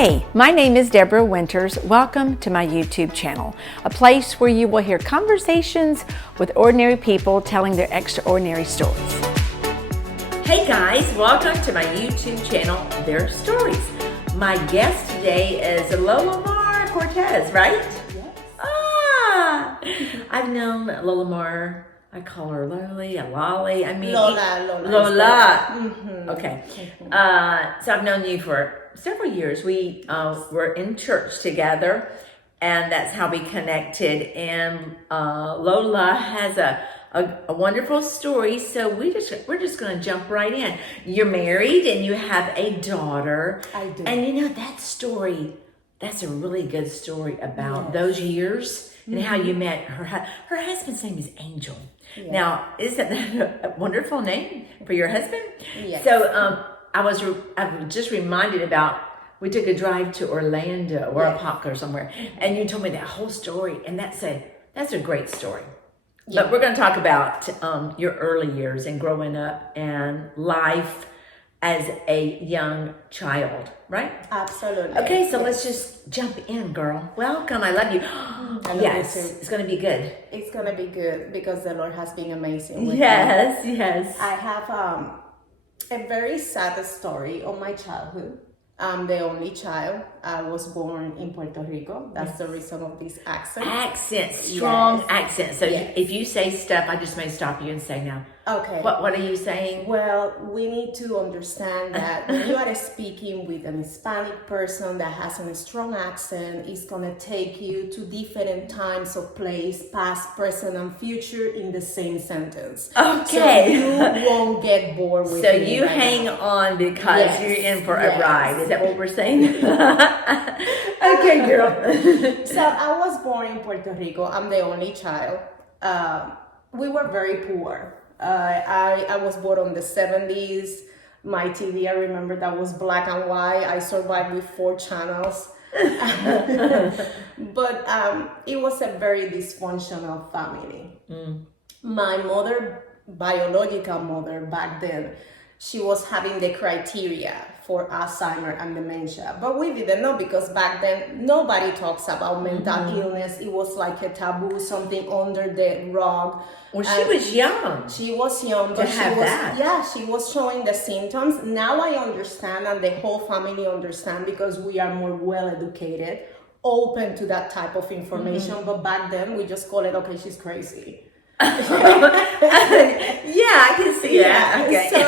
Hey, my name is Deborah Winters. Welcome to my YouTube channel, a place where you will hear conversations with ordinary people telling their extraordinary stories. Hey guys, welcome to my YouTube channel, Their Stories. My guest today is Lolimar Cortes, right? Yes. I've known Lolimar. I call her Loli, a Lolly. I mean, Lola. Mm-hmm. Okay. So I've known you for several years. We were in church together, and that's how we connected. And Lola has a wonderful story. So we're just going to jump right in. You're married and you have a daughter. I do. And you know that story. That's a really good story about those years and how you met her. Her husband's name is Angel. Yes. Now, isn't that a wonderful name for your husband? Yes. So I was just reminded about, we took a drive to Orlando or Apopka or somewhere, and you told me that whole story, and that's a great story. Yeah. But we're going to talk about your early years and growing up and life as a young child, right? Absolutely. Okay, so let's just jump in, girl. Welcome. I love you. I love yes, you too. it's going to be good. It's going to be good because the Lord has been amazing with yes, me. Yes. I have a very sad story of my childhood. I'm the only child. I was born in Puerto Rico. That's the reason of this accent. Accent, strong accent. So if you say stuff, I just may stop you and say now. Okay. What are you saying? Well, we need to understand that when you are speaking with an Hispanic person that has a strong accent, it's going to take you to different times of place, past, present, and future in the same sentence. Okay. So you won't get bored with so me you right hang now. on because you're in for a ride. Is that what we're saying? Okay, girl. So I was born in Puerto Rico. I'm the only child. We were very poor. I was born in the 70s. My TV, I remember that was black and white. I survived with 4 channels. But it was a very dysfunctional family. My mother, biological mother back then, she was having the criteria for Alzheimer and dementia. But we didn't know because back then nobody talks about mental illness. It was like a taboo, something under the rug. Well, she was young. She was young, but she was showing the symptoms. Now I understand, and the whole family understand because we are more well educated, open to that type of information. But back then we just call it, okay, she's crazy. Yeah, I can see that. Okay. So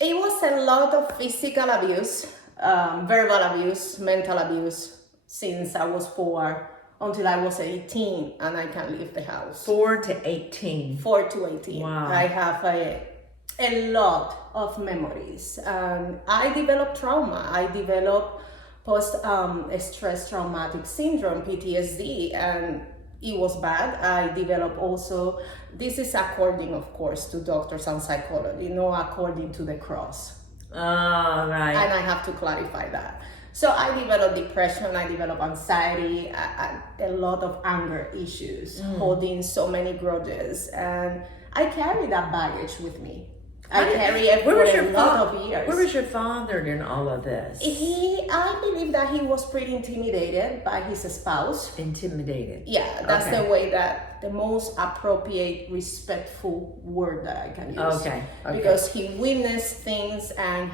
it was a lot of physical abuse, verbal abuse, mental abuse since I was 4 until I was 18 and I can leave the house. 4 to 18. 4 to 18. Wow. I have a lot of memories. I developed trauma. I developed post-stress traumatic syndrome, PTSD, and it was bad. I developed also, this is according, of course, to doctors and psychology, not according to the cross. Oh, right. And I have to clarify that. So I developed depression, I developed anxiety, a lot of anger issues, holding so many grudges. And I carry that baggage with me. I carry it for a lot of years. Where was your father during all of this? I believe that he was pretty intimidated by his spouse. Intimidated? Yeah, that's the way that the most appropriate, respectful word that I can use. Okay. Because he witnessed things and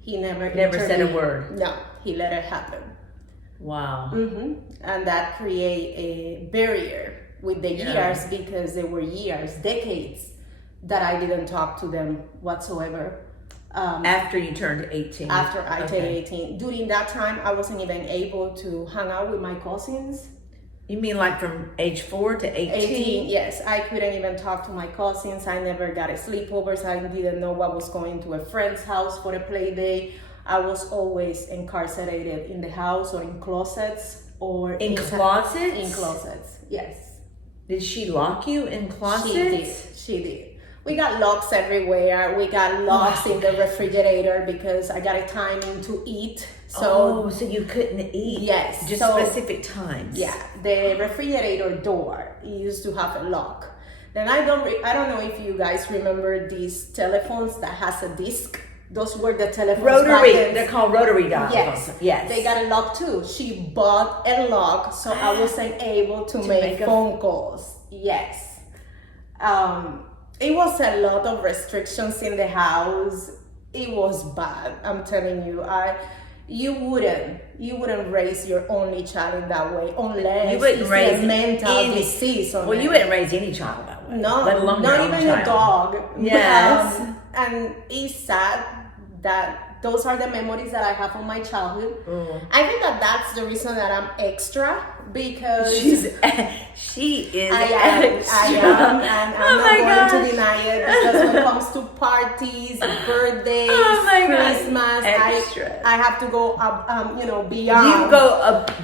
he never said a word. No, he let it happen. Wow. And that create a barrier with the years because there were years, decades, that I didn't talk to them whatsoever. After you turned 18? After I turned 18. During that time, I wasn't even able to hang out with my cousins. You mean like from age 4 to 18? 18, yes. I couldn't even talk to my cousins. I never got a sleepovers. I didn't know what was going to a friend's house for a play day. I was always incarcerated in the house or in closets or in closets? In closets, yes. Did she lock you in closets? She did. We got locks everywhere. We got locks in the refrigerator because I got a timing to eat. So you couldn't eat? Yes. Just specific times? Yeah. The refrigerator door used to have a lock. Then I don't know if you guys remember these telephones that has a disc Those were the telephones Rotary. back then. They're called rotary dials. Yes. Yes. They got a lock too. She bought a lock, so I wasn't able to make phone calls. Yes. It was a lot of restrictions in the house. It was bad. I'm telling you. You wouldn't raise your only child in that way unless You wouldn't it's raise a mental any disease. Well, you wouldn't raise any child that way. No, let alone not your own even a child. dog. Yes. And it's sad that those are the memories that I have from my childhood. I think that that's the reason that I'm extra, because she is extra. I am, and I'm not going to deny it, because when it comes to parties, birthdays, Christmas, I have to go beyond. You go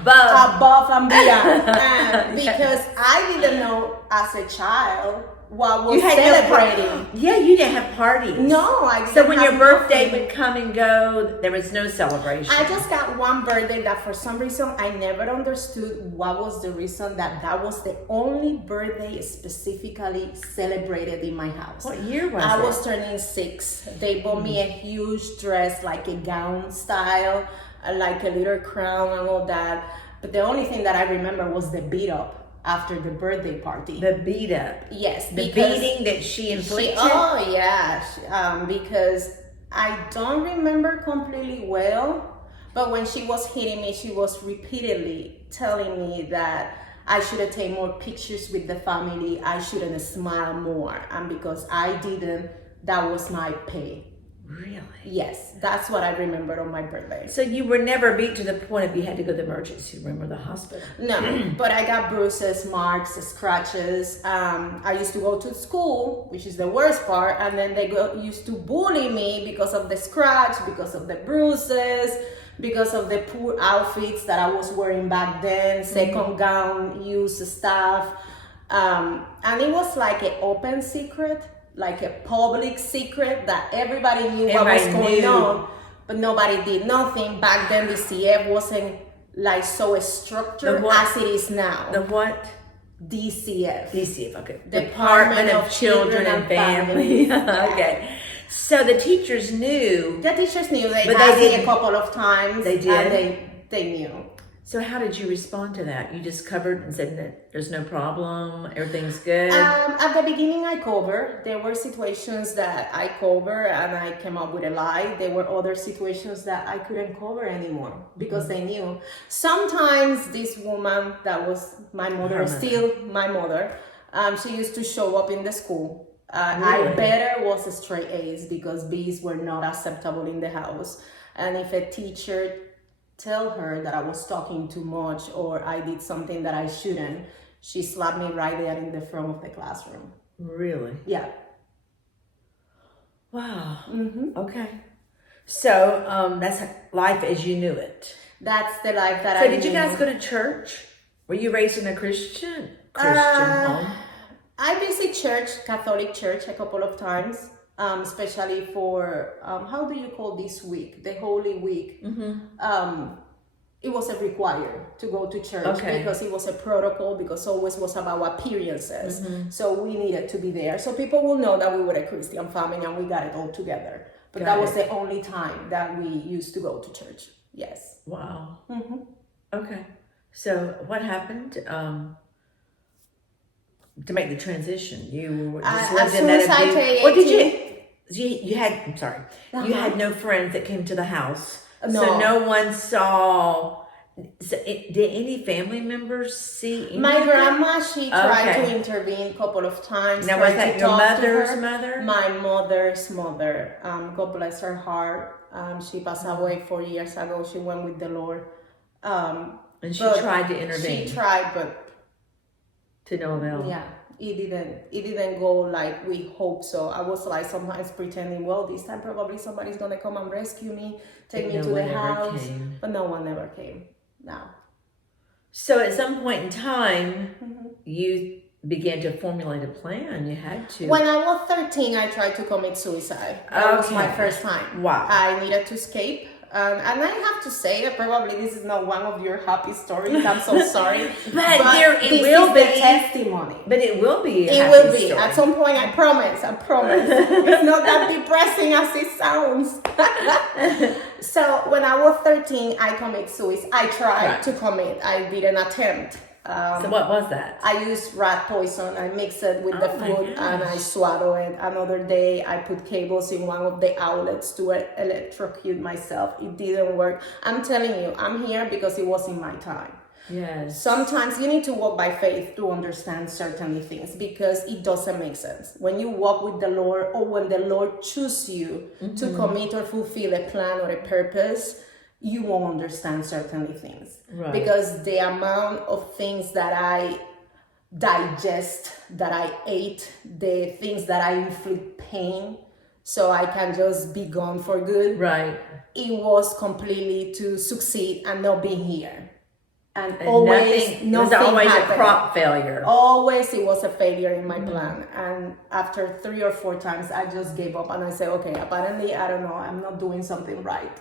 above and beyond, because I didn't know as a child what was celebrating. You didn't have parties. No, I didn't. So when have your birthday nothing. would come and go, there was no celebration. I just got one birthday that for some reason I never understood what was the reason that was the only birthday specifically celebrated in my house. What year was it? I was turning 6. They bought me a huge dress, like a gown style, like a little crown and all that. But the only thing that I remember was the beat up after the birthday party. The beat up. Yes. The beating that she inflicted? Because I don't remember completely well, but when she was hitting me, she was repeatedly telling me that I should have taken more pictures with the family, I shouldn't smile more, and because I didn't, that was my pay. Really? Yes, that's what I remember on my birthday. So you were never beat to the point of you had to go to the emergency room or the hospital? No, but I got bruises, marks, scratches. I used to go to school, which is the worst part, and then they used to bully me because of the scratch, because of the bruises, because of the poor outfits that I was wearing back then, second gown, used stuff. And it was like an open secret, like a public secret that everybody knew what was going on, but nobody did nothing. Back then, the CF wasn't like so structured as it is now. The what? DCF. DCF, okay. Department of Children and Family. Okay. So the teachers knew. The teachers knew. They asked me a couple of times. They did? And they knew. So how did you respond to that? You just covered and said that there's no problem, everything's good? At the beginning, I covered. There were situations that I covered and I came up with a lie. There were other situations that I couldn't cover anymore because they knew. Sometimes this woman that was my mother, still my mother, she used to show up in the school. I better was straight A's because B's were not acceptable in the house. And if a teacher tell her that I was talking too much or I did something that I shouldn't, she slapped me right there in the front of the classroom. Really? Yeah. Wow. Okay. So that's life as you knew it. That's the life that I knew. So did you guys go to church? Were you raised in a Christian home? I visit church, Catholic church, a couple of times. Especially for, how do you call this week? The Holy Week. It was a required to go to church because it was a protocol, because always was about appearances. So we needed to be there. So people will know that we were a Christian family and we got it all together. But that was the only time that we used to go to church. Yes. Wow. Okay. So what happened? To make the transition, you just lived in that abuse. What did you had? I'm sorry. You had no friends that came to the house, so no one saw. So did any family members see anything? My grandma, she tried to intervene a couple of times. Now was that your mother's mother? My mother's mother. God bless her heart. She passed away 4 years ago. She went with the Lord. And she tried to intervene. She tried, but to no avail. Yeah, it didn't go like we hoped. So I was like sometimes pretending, well, this time probably somebody's gonna come and rescue me, take me to the house. But no one ever came. No. So at some point in time, you began to formulate a plan. You had to. When I was 13, I tried to commit suicide. That was my first time. Wow. I needed to escape. And I have to say, probably this is not one of your happy stories. I'm so sorry. But this will is be the testimony. But it will be. It will be at some point. I promise. I promise. It's not that depressing as it sounds. So when I was 13, I committed suicide. I tried to commit. I did an attempt. So what was that? I used rat poison. I mixed it with the food and I swallowed it. Another day, I put cables in one of the outlets to electrocute myself. It didn't work. I'm telling you, I'm here because it was in my time. Yes. Sometimes you need to walk by faith to understand certain things because it doesn't make sense. When you walk with the Lord or when the Lord chooses you to commit or fulfill a plan or a purpose, you won't understand certain things. Right. Because the amount of things that I digest, that I ate, the things that I inflict pain so I can just be gone for good. Right. It was completely to succeed and not be here. And always nothing, it was always happened. A crop failure. Always it was a failure in my plan. And after 3 or 4 times, I just gave up and I said, okay, apparently, I don't know, I'm not doing something right.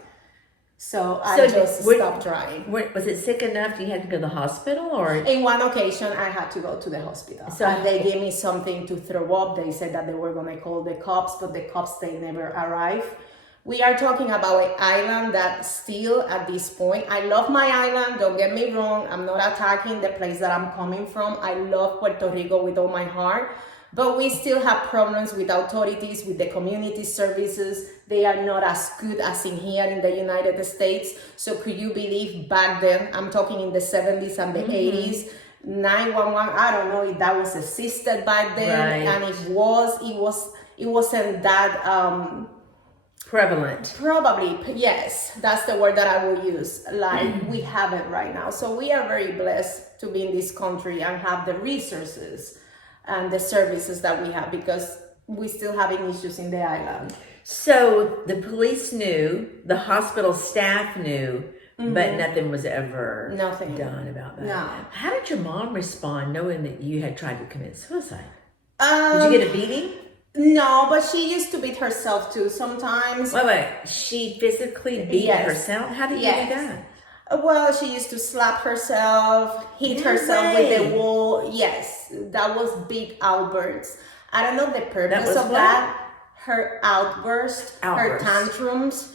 So I just stopped trying. Was it sick enough? You had to go to the hospital, or? In one occasion, I had to go to the hospital. And they gave me something to throw up. They said that they were going to call the cops, but the cops, they never arrived. We are talking about an island that still at this point, I love my island, don't get me wrong. I'm not attacking the place that I'm coming from. I love Puerto Rico with all my heart. But we still have problems with authorities, with the community services. They are not as good as in here in the United States. So could you believe back then, I'm talking in the 70s and the 80s, 911, I don't know if that was assisted back then. And it wasn't that prevalent. Probably, yes. That's the word that I will use. Like we have it right now. So we are very blessed to be in this country and have the resources and the services that we have because we still having issues in the island. So the police knew, the hospital staff knew, but nothing was ever done about that. No. How did your mom respond knowing that you had tried to commit suicide? Did you get a beating? No, but she used to beat herself too sometimes. Wait. She physically beat herself? How did you do that? Well, she used to slap herself, hit herself with the wall. Yes, that was big outbursts. I don't know the purpose of that. Her outburst, her tantrums.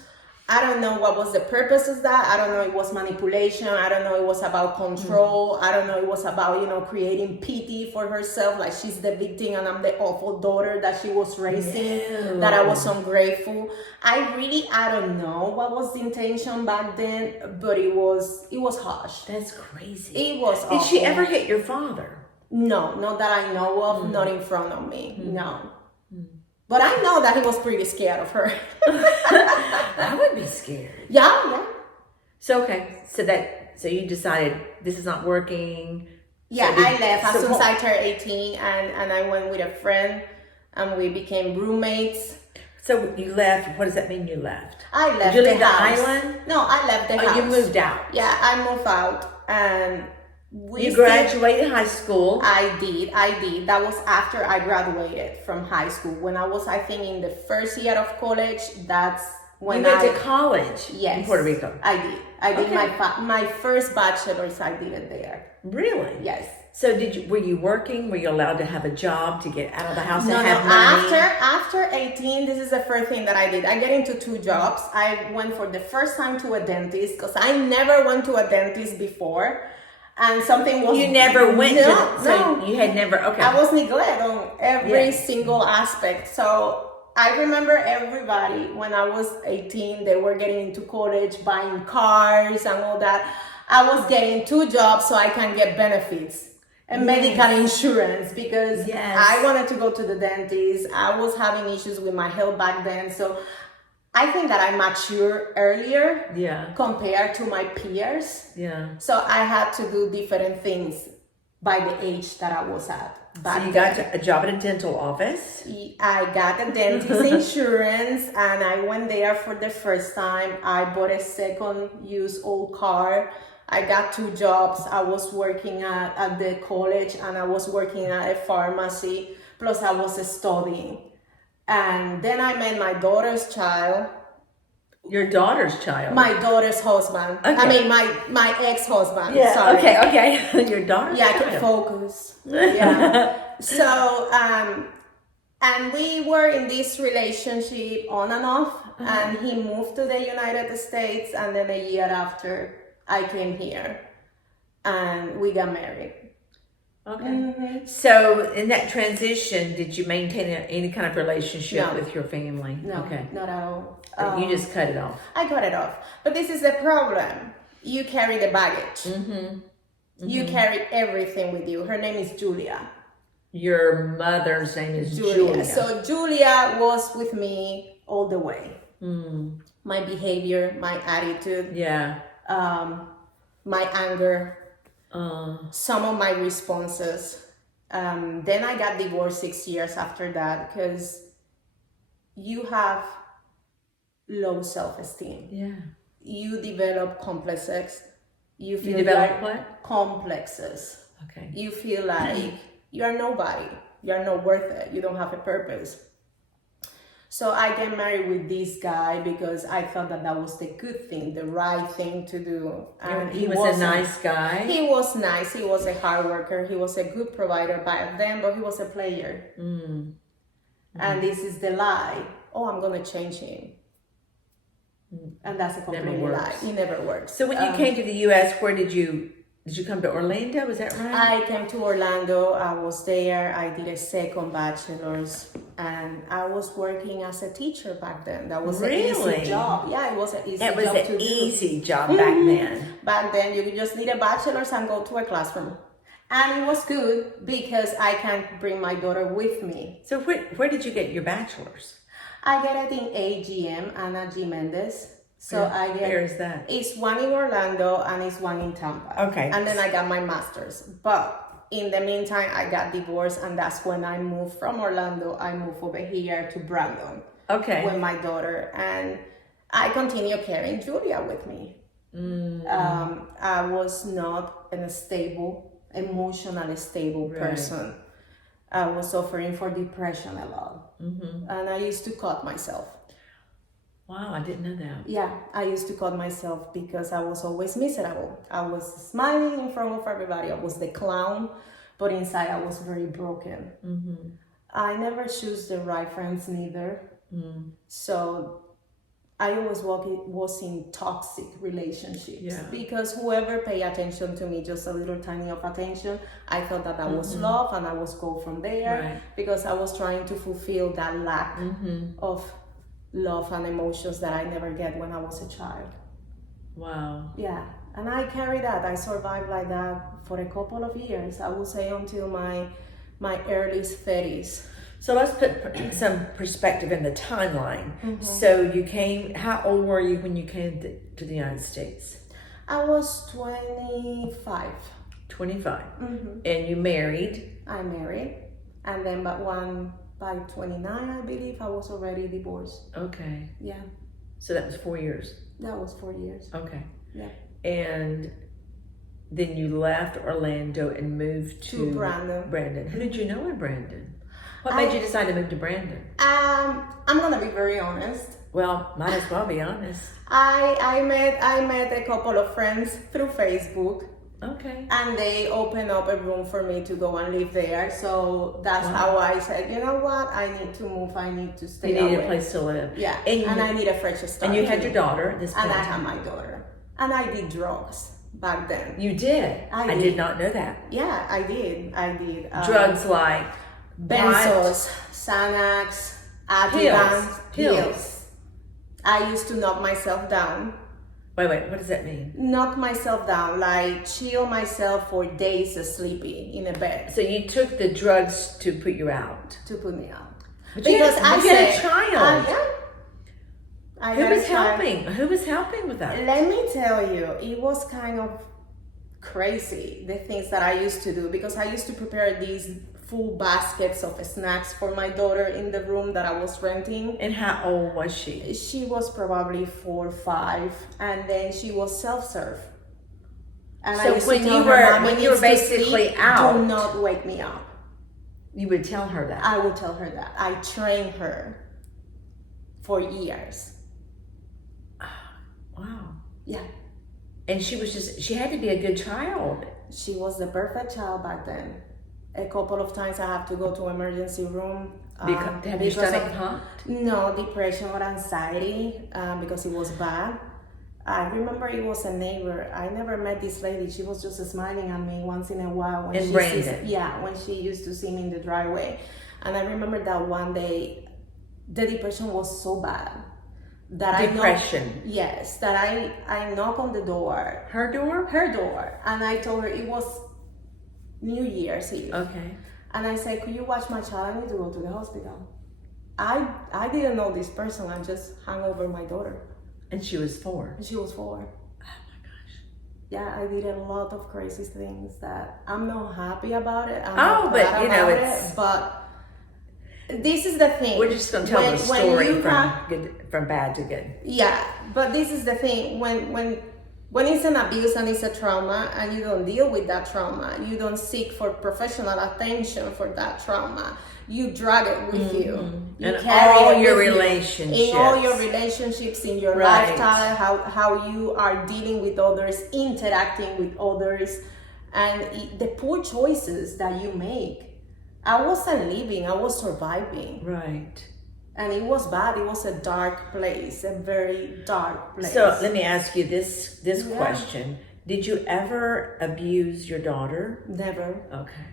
I don't know what was the purpose of that. I don't know it was manipulation. I don't know it was about control. I don't know it was about, creating pity for herself. Like she's the victim and I'm the awful daughter that she was raising, that I was ungrateful. I don't know what was the intention back then, but it was harsh. That's crazy. It was awful. Did she ever hit your father? No, not that I know of, not in front of me, no. But I know that he was pretty scared of her. I would be scared. Yeah. So, so you decided this is not working. Yeah, I left as soon as I turned 18 and I went with a friend and we became roommates. So you left. What does that mean you left? I left Did you leave the house. Island? No, I left the house. You moved out. Yeah, I moved out and you graduated high school. I did. That was after I graduated from high school. When I was, I think, in the first year of college, that's when you went to college in Puerto Rico. I did. I did my first bachelor's. I did it there. Really? Yes. So were you working? Were you allowed to have a job to get out of the house and have money? After 18, this is the first thing that I did. I get into 2 jobs. I went for the first time to a dentist because I never went to a dentist before. And something was... You never went no, to... So you had never... Okay. I was neglected on every single aspect. So I remember everybody, when I was 18, they were getting into college, buying cars and all that. I was getting 2 jobs so I can get benefits and medical insurance because I wanted to go to the dentist. I was having issues with my health back then. So I think that I matured earlier compared to my peers. Yeah. So I had to do different things by the age that I was at. So you got a job at a dental office? I got a dentist insurance and I went there for the first time. I bought a second-use old car. I got 2 jobs. I was working at the college and I was working at a pharmacy. Plus I was studying. And then I met my daughter's child. Your daughter's child. My daughter's husband. Okay. I mean, my ex-husband. Yeah. Sorry. Okay. Your daughter's Yeah, I child. can focus. Yeah. So, and we were in this relationship on and off, and he moved to the United States, and then a year after I came here, and we got married. Okay. So in that transition, did you maintain any kind of relationship No. with your family? No, Okay. not at all. You just cut it off. I cut it off. But this is the problem. You carry the baggage. You carry everything with you. Her name is Julia. Your mother's name is Julia. So Julia was with me all the way. My behavior, my attitude, Yeah. my anger, some of my responses. Then I got divorced 6 years after that because you have low self-esteem. Yeah. You develop complexes. You feel develop what? Complexes. Okay. You feel like you are nobody. You are not worth it. You don't have a purpose. So I get married with this guy because I thought that that was the good thing, the right thing to do. And he was a nice guy. He was nice. He was a hard worker. He was a good provider back then, but he was a player. And this is the lie. Oh, I'm going to change him. And that's a complete lie. It never works. So when you came to the U.S., where did you come to Orlando? Was that right? I came to Orlando. I was there. I did a second bachelor's, and I was working as a teacher back then. That was an easy job. Yeah, it was an easy job. It was an easy job back then. Back then, you could just need a bachelor's and go to a classroom. And it was good because I can bring my daughter with me. So where did you get your bachelor's? I get it in AGM, Ana G. Mendez. So I get. Where is that? It's one in Orlando and it's one in Tampa. Okay. And then I got my master's. But in the meantime, I got divorced, and that's when I moved from Orlando. I moved over here to Brandon. Okay. With my daughter, and I continue carrying Julia with me. I was not emotionally stable person. I was suffering for depression a lot, and I used to cut myself. Wow, I didn't know that. Yeah, I used to cut myself because I was always miserable. I was smiling in front of everybody. I was the clown, but inside I was very broken. I never chose the right friends neither. So I always was in toxic relationships because whoever paid attention to me, just a little tiny of attention, I thought that was love, and I was go from there because I was trying to fulfill that lack of love and emotions that I never get when I was a child. Wow. Yeah, and I carry that. I survived like that for a couple of years. I would say until my early 30s. So let's put some perspective in the timeline. So you came, how old were you when you came to the United States? I was 25. 25. And you married? I married. And then by 29, I believe, I was already divorced. Okay. Yeah. So that was 4 years? That was 4 years. Okay. Yeah. And then you left Orlando and moved to Brandon. Who did you know in Brandon? What made you decide to move to Brandon? I'm gonna be very honest. Well, might as well be honest. I met a couple of friends through Facebook. Okay. And they opened up a room for me to go and live there. So that's how I said, you know what? I need to move. I need to stay away. You need a place to live. Yeah. And I need a fresh start. And you had your daughter at this point. And I had my daughter. And I did drugs back then. You did? I did not know that. Yeah, I did. Drugs like? Benzos, Xanax, Ativan, pills. I used to knock myself down. Wait, what does that mean? Knock myself down, like chill myself for days sleepy in a bed. So you took the drugs to put you out? To put me out. But because I had a child. Who was helping with that? Let me tell you, it was kind of crazy, the things that I used to do, because I used to prepare these full baskets of snacks for my daughter in the room that I was renting. And how old was she? She was probably 4 or 5, and then she was self-serve. And so when you were basically out, do not wake me up. You would tell her that? I would tell her that. I trained her for years. Yeah. And she had to be a good child. She was the perfect child back then. A couple of times I have to go to emergency room. Have your stomach pumped? No, depression or anxiety, because it was bad. I remember it was a neighbor. I never met this lady. She was just smiling at me once in a while. When in Brandon? When she used to see me in the driveway. And I remember that one day, the depression was so bad. Depression? Yes, that I knock on the door. Her door? Her door. And I told her it was New Year's Eve. Okay. And I said, could you watch my child? I need to go to the hospital. I didn't know this person. I just hung over my daughter. And she was 4. She was 4. Oh my gosh. Yeah, I did a lot of crazy things that I'm not happy about it. But you know, it's... But this is the thing. We're just going to tell the story from bad to good. Yeah, but this is the thing. When it's an abuse and it's a trauma and you don't deal with that trauma, you don't seek for professional attention for that trauma. You drag it with you. You and carry all it your with relationships. You. In all your relationships, in your lifestyle, how you are dealing with others, interacting with others, and the poor choices that you make. I wasn't living, I was surviving. Right. And it was bad. It was a dark place, a very dark place. So let me ask you this question. Did you ever abuse your daughter? Never. Okay.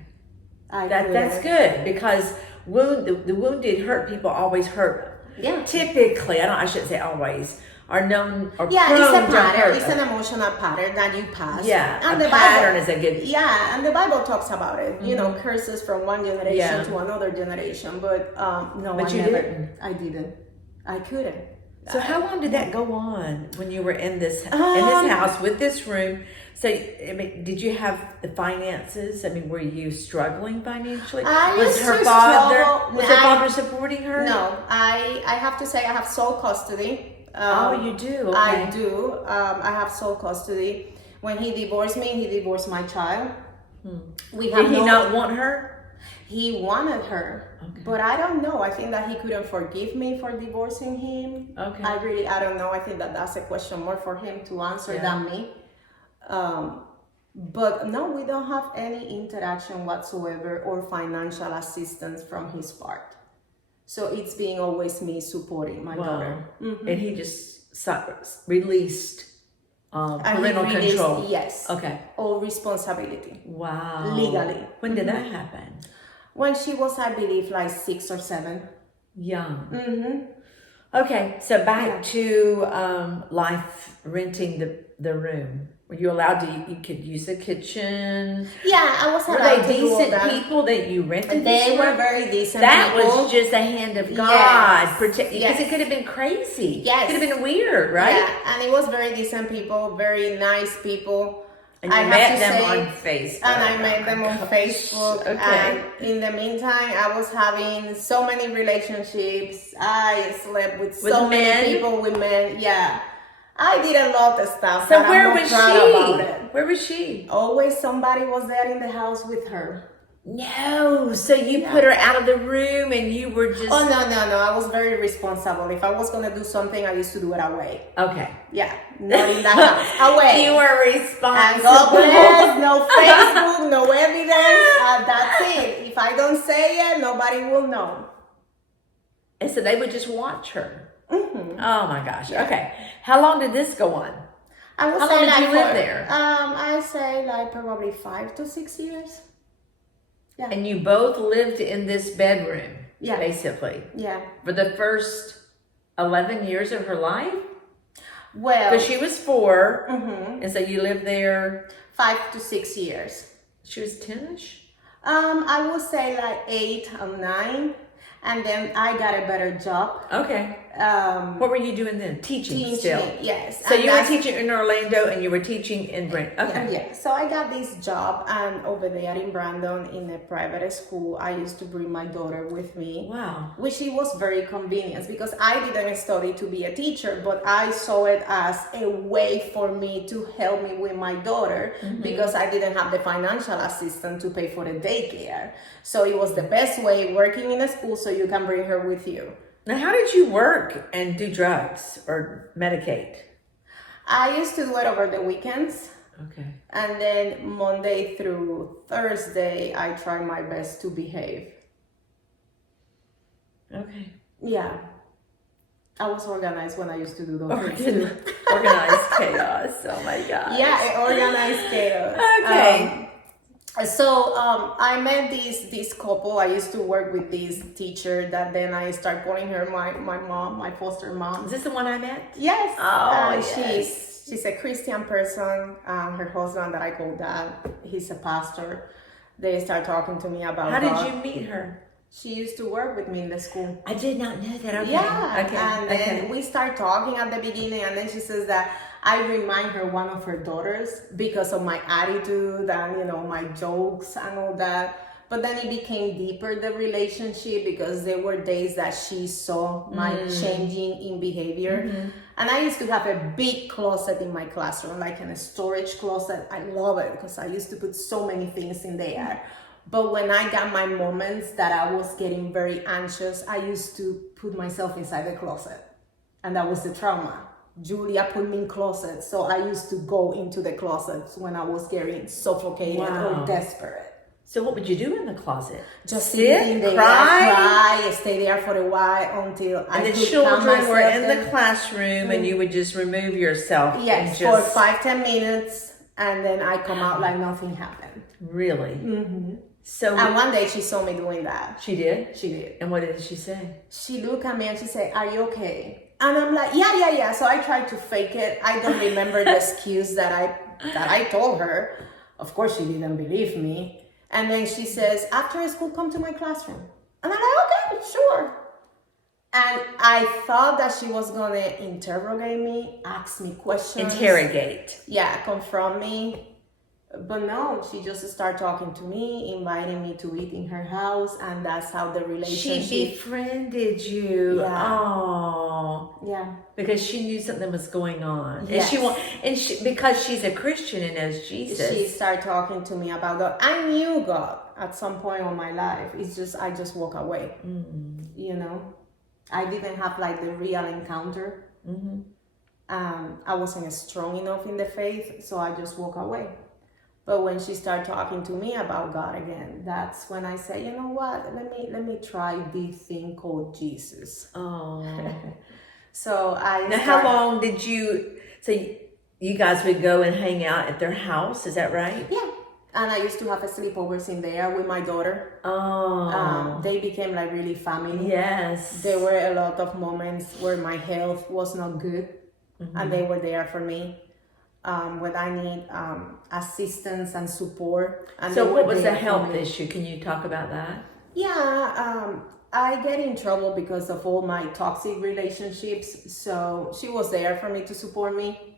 That's good, because the wounded hurt people always hurt. Yeah. Typically, I shouldn't say always, are known or it's prone a to pattern. hurt. It's an emotional pattern that you pass. Yeah, and the pattern is a good... Yeah, and the Bible talks about it. You know, curses from one generation to another generation. But no, but you didn't. I didn't. I couldn't. So how long did that go on when you were in this house with this room? So, I mean, did you have the finances? I mean, were you struggling financially? Was her father supporting her? No, I have to say I have sole custody. You do? Okay. I do. I have sole custody. When he divorced me, he divorced my child. Did he not want her? He wanted her, but I don't know. I think that he couldn't forgive me for divorcing him. Okay. I don't know. I think that that's a question more for him to answer than me. But no, we don't have any interaction whatsoever or financial assistance from his part. So it's being always me supporting my daughter. Mm-hmm. And he just released parental control. Yes. Okay. All responsibility. Wow. Legally. When did that happen? When she was, I believe, like 6 or 7. Young. Mm-hmm. Okay, so back to life, renting the room. Were you allowed to? You could use the kitchen. Yeah, I was allowed to. Were they they decent people that you rented? They were very decent. That people. was just a hand of God, because it could have been crazy. Yes, it could have been weird, right? Yeah, and it was very decent people, very nice people. And you met them on Facebook. And I met them on Facebook. Okay. And in the meantime, I was having so many relationships. I slept with so many people, with men. Yeah. I did a lot of stuff. So where was she? Where was she? Always somebody was there in the house with her. No, so you put her out of the room and you were just... Oh, no. I was very responsible. If I was going to do something, I used to do it away. Okay. Yeah, not in that house. Away. You were responsible. And God bless, no Facebook, no evidence. That's it. If I don't say it, nobody will know. And so they would just watch her. Mm-hmm. Oh my gosh. Yeah. Okay. How long did this go on? How long did you live there? I say like probably 5 to 6 years. Yeah. And you both lived in this bedroom, basically. Yeah. For the first 11 years of her life? Well. But she was 4, and so you lived there? 5 to 6 years. She was 10-ish? I would say like 8 or 9. And then I got a better job. Okay. What were you doing then? Teaching still? Yes. So you were teaching in Orlando and you were teaching in Brandon. Okay. Yeah. So I got this job, and over there in Brandon in a private school, I used to bring my daughter with me. Wow. Which it was very convenient because I didn't study to be a teacher, but I saw it as a way for me to help me with my daughter because I didn't have the financial assistance to pay for the daycare. So it was the best way, working in a school so you can bring her with you. Now, how did you work and do drugs or medicate? I used to do it over the weekends. Okay. And then Monday through Thursday, I try my best to behave. Okay. Yeah. I was organized when I used to do those things too. Organized chaos. Oh my God. Yeah, organized chaos. Okay. So I met this couple. I used to work with this teacher that then I start calling her my mom, my foster mom. Is this the one I met? Yes. Oh, yes. She's a Christian person. Her husband that I call dad, he's a pastor. They start talking to me about How God. did you meet her? She used to work with me in the school. I did not know that. Okay. Yeah. Okay. And then we start talking at the beginning, and then she says that I remind her one of her daughters because of my attitude and my jokes and all that. But then it became deeper, the relationship, because there were days that she saw my changing in behavior. Mm-hmm. And I used to have a big closet in my classroom, like in a storage closet. I love it because I used to put so many things in there. But when I got my moments that I was getting very anxious, I used to put myself inside the closet. And that was the trauma. Julia put me in closets, so I used to go into the closets when I was getting suffocated or desperate. So what would you do in the closet? Just sit in there, cry, stay there for a while until and I the could calm children were in myself the classroom, and you would just remove yourself. Yes, and just... for 5-10 minutes, and then I come out like nothing happened. Really? Mm-hmm. So and one day she saw me doing that. She did? She did. And what did she say? She looked at me and she said, "Are you okay?" And I'm like, yeah. So I tried to fake it. I don't remember the excuse that I told her. Of course, she didn't believe me. And then she says, "After school, come to my classroom." And I'm like, "Okay, sure." And I thought that she was gonna interrogate me, ask me questions. Interrogate. Yeah, confront me. But no, she just started talking to me, inviting me to eat in her house, and that's how the relationship... She befriended you. Yeah. Oh. Yeah. Because she knew something was going on. Yes. And she because she's a Christian and knows Jesus. She started talking to me about God. I knew God at some point in my life. It's just, I just walk away. Mm-hmm. I didn't have like the real encounter. Mm-hmm. I wasn't strong enough in the faith, so I just walk away. But when she started talking to me about God again, that's when I said, you know what? Let me try this thing called Jesus. Oh. So Now, how long did you? So you guys would go and hang out at their house? Is that right? Yeah. And I used to have a sleepovers in there with my daughter. Oh. They became like really family. Yes. There were a lot of moments where my health was not good, and they were there for me. When I need assistance and support. And so what was the health issue? Can you talk about that? Yeah, I get in trouble because of all my toxic relationships. So she was there for me to support me.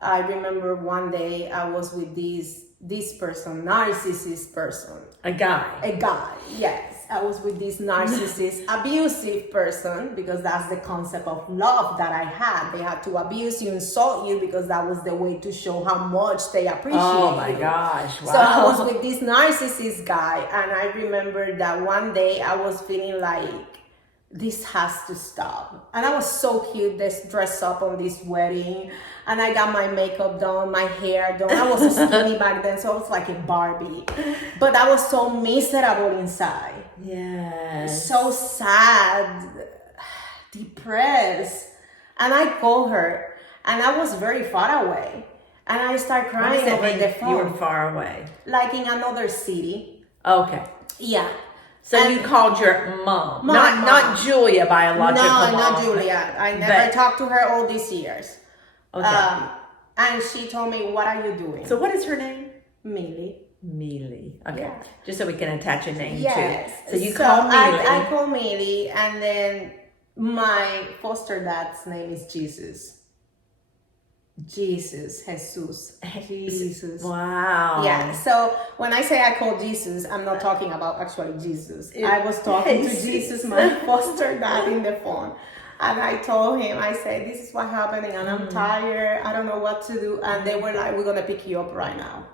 I remember one day I was with this person, narcissist person. A guy, yes. I was with this narcissist, abusive person, because that's the concept of love that I had. They had to abuse you, insult you, because that was the way to show how much they appreciate you. Oh my gosh, wow. So I was with this narcissist guy, and I remember that one day I was feeling like, this has to stop. And I was so cute, dressed up on this wedding, and I got my makeup done, my hair done. I was skinny back then, so I was like a Barbie. But I was so miserable inside. Yes. So sad, depressed. And I called her, and I was very far away. And I started crying over the phone. You were far away? Like in another city. Okay. Yeah. So you called your mom, not Julia, biological mom. No, not Julia. I never talked to her all these years. Okay. And she told me, "What are you doing?" So what is her name? Millie. Okay. Yeah. Just so we can attach a name yes. to. So you call Millie. I call Millie, and then my foster dad's name is Jesus. Jesus. Wow. Yeah. So when I say I call Jesus, I'm not talking about actually Jesus. I was talking to Jesus, my foster dad, in the phone. And I told him, I said, "This is what happening, and I'm tired. I don't know what to do." And they were like, "We're going to pick you up right now."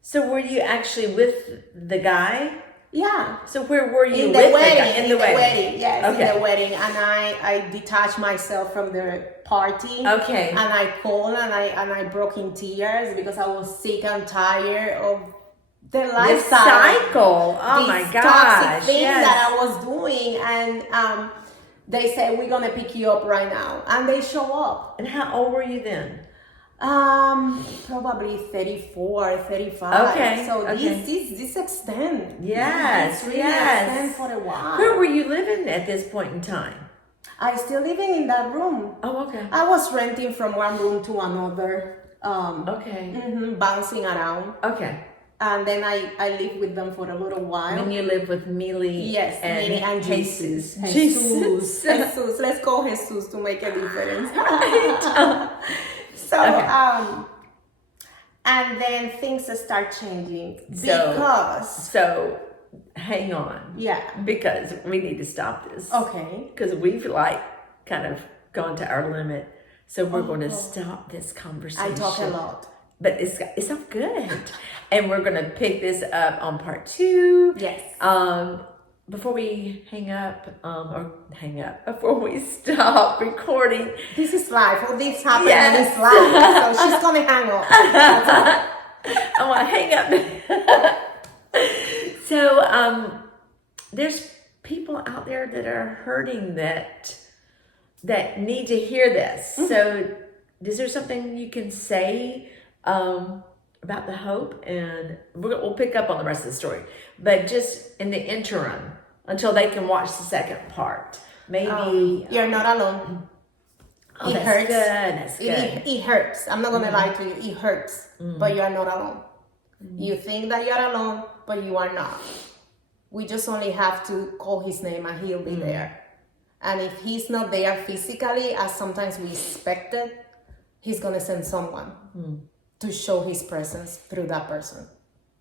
So were you actually with the guy? Yeah. So where were you In the with wedding. the guy? In the wedding. Yes, Okay. in the wedding. And I detached myself from the party. Okay. And I called and I broke in tears because I was sick and tired of the This lifestyle. cycle. Oh my This gosh. toxic thing Yes. that I was doing. And they said, we're going to pick you up right now. And they show up. And how old were you then? Probably 34, 35. Okay, So okay. this extend. Yes, This really yes. extend for a while. Where were you living at this point in time? I still living in that room. Oh, okay. I was renting from one room to another. Okay. Bouncing around. Okay. And then I lived with them for a little while. Then you lived with Millie. Yes, Millie and Jesus. Jesus. Jesus. Let's call Jesus to make a difference. So, Okay. and then things start changing So, hang on. Yeah. Because we need to stop this. Okay. Because we've kind of gone to our limit. So we're going to stop this conversation. I talk a lot. But it's so good. And we're going to pick this up on part 2. Yes. Before we before we stop recording. This is live. All this happened Yes. is live. So she's going to hang up. I want to hang up. So, there's people out there that are hurting that need to hear this. Mm-hmm. So, is there something you can say about the hope? And we'll pick up on the rest of the story. But just in the interim, until they can watch the second part, maybe you're not alone. Oh, it that's hurts. Good. That's good. It hurts. I'm not gonna lie to you. It hurts, but you are not alone. You think that you're alone, but you are not. We just only have to call his name, and he'll be there. And if he's not there physically, as sometimes we expected, he's gonna send someone to show his presence through that person.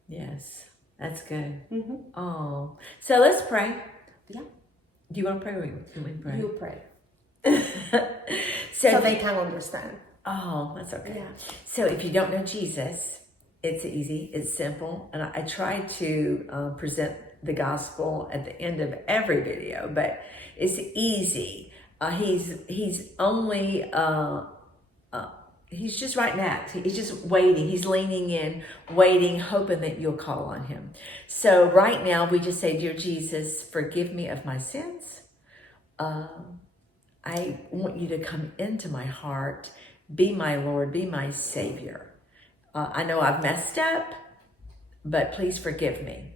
Yes, that's good. Mm-hmm. Oh, so let's pray. Yeah. Do you want to pray? Or you pray? You pray. so they can understand. Oh, that's okay. Yeah. So if you don't know Jesus, it's easy, it's simple. And I try to present the gospel at the end of every video, but it's easy. He's only, he's just right next. He's just waiting. He's leaning in, waiting, hoping that you'll call on him. So right now we just say, Dear Jesus, forgive me of my sins. I want you to come into my heart, be my Lord, be my Savior. I know I've messed up, but please forgive me.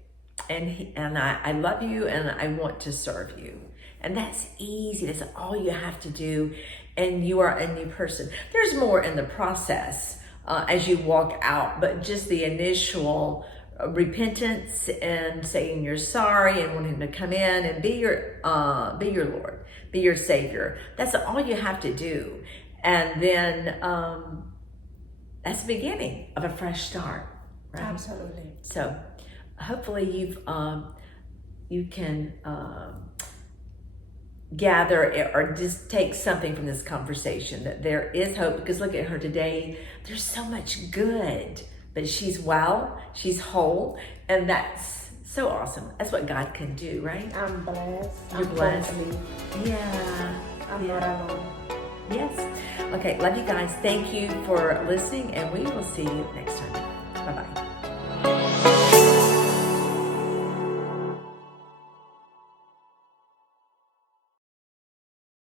And I love you, and I want to serve you. And that's easy. That's all you have to do. And you are a new person. There's more in the process as you walk out, but just the initial repentance and saying you're sorry and wanting to come in and be your Lord, be your Savior. That's all you have to do. And then that's the beginning of a fresh start, right? Absolutely. So hopefully you can gather or just take something from this conversation, that there is hope. Because look at her today, there's so much good, but she's well, she's whole, and that's so awesome. That's what God can do, right? I'm blessed. You're blessed. Yeah. I'm not alone. Yes. Okay, love you guys. Thank you for listening, and we will see you next time. Bye-bye.